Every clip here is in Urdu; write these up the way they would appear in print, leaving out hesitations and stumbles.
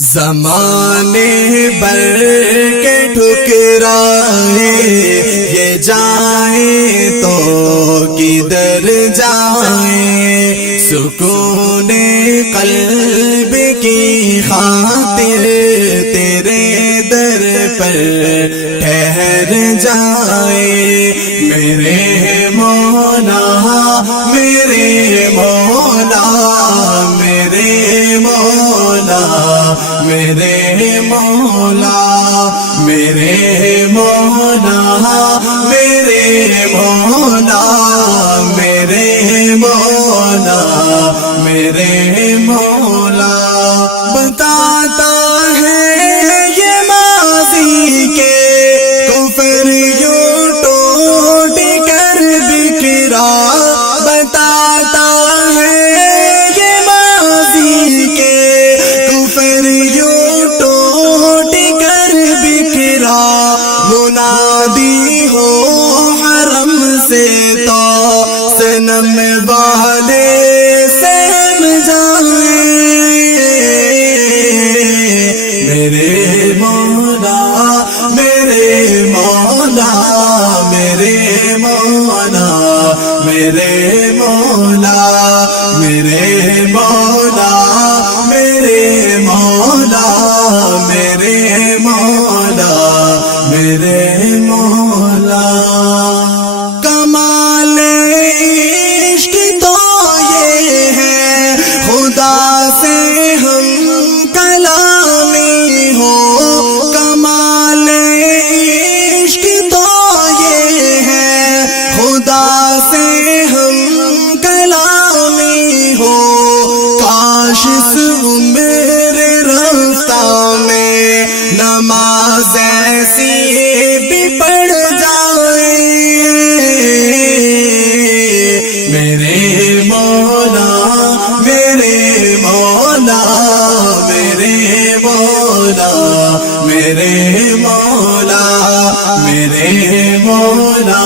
زمانے بھر کے ٹھکرائے یہ جائیں تو کدھر جائیں، سکون قلب کی خاطر تیرے در پر ٹھہر جائیں، میرے مولا میرے مولا میرے مولا میرے مولا میرے مولا میرے مولا میرے مولا میرے مولا بتاتا ہے یہ ماضی کے کفر یوں ٹوٹ کر بکھرا، بتاتا ہے یہ ماضی کے کفر یوں ٹوٹ کر بکھرا، منادی ہو حرم سے تو صنم والے سہم جائیں، میرے مولا میرے مولا میرے مولا میرے مولا میرے مولا میرے مولا میرے مولا میرے مولا کمال عشق تو یہ ہے خدا سے ہم کلامی ہو، کمال عشق تو یہ ہے خدا سے ہم کلامی ہو، کاش اس عمر رفتہ میں نماز ایسی بھی پڑھ جائے، میرے مولا میرے مولا میرے مولا میرے مولا میرے مولا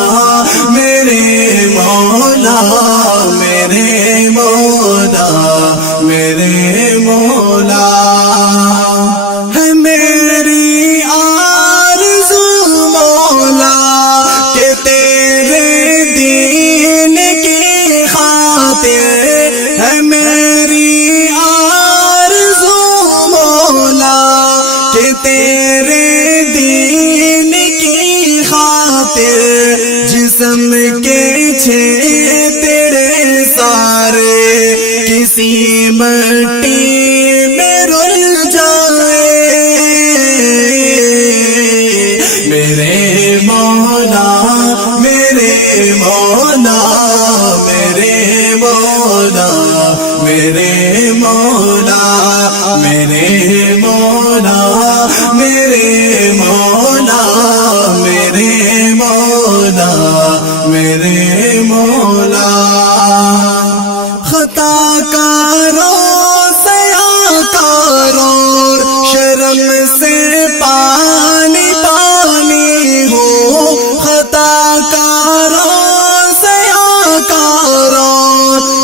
میرے مولا میرے مولا میرے مولا ہے میری آرزو مولا کہ تیرے دین کی خاطر، ہے میری آرزو مولا کہ تیرے دین کی خاطر جسم کے تیرے سارے کسی مٹی میں رل جائے، میرے مولا میرے مولا میرے مولا میرے مولا میرے مولا میرے مولا میرے مولا میرے مولا خطا کاروں سیاکاروں شرم سے پانی پانی ہو، خطا کاروں سیاکاروں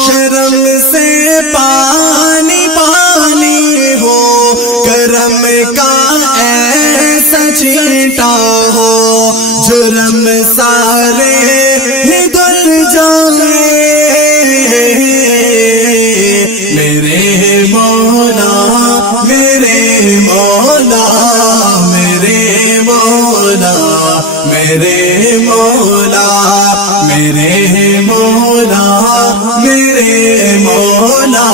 شرم سے پانی پانی ہو، کرم کا ایسا چھینٹا ہو جرم سارے ہی دھل جائیں، میرے مولا میرے مولا میرے مولا میرے مولا میرے مولا میرے مولا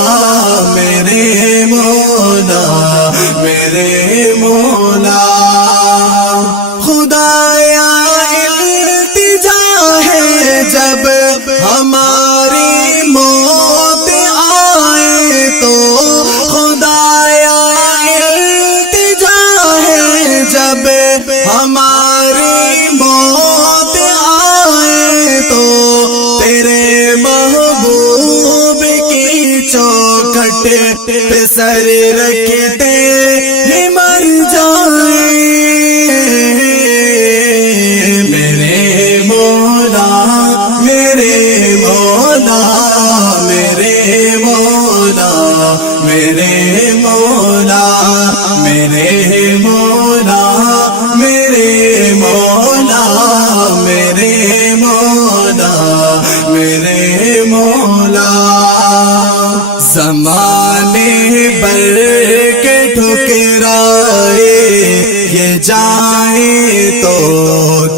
میرے مولا میرے مولا خدایا التجا ہے جب ہماری موت آئے تو، خدایا التجا ہے جب ہماری موت آئے تو، تیرے محبوب کی چوکھٹ پہ سر رکھتے ہی مر جائیں، میرے مولا میرے مولا میرے مولا میرے مولا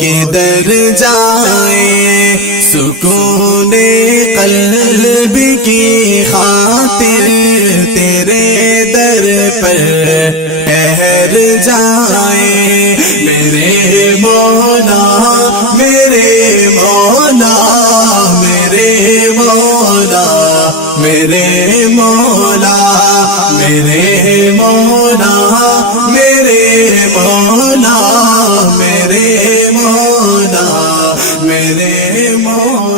کدھر جائیں سکون قلب کی خاطر تیرے در پر ٹھہر جائیں میرے مولا میرے مولا میرے مولا میرے مولا میرے مولا میرے مولا میرے مولا میرے مولا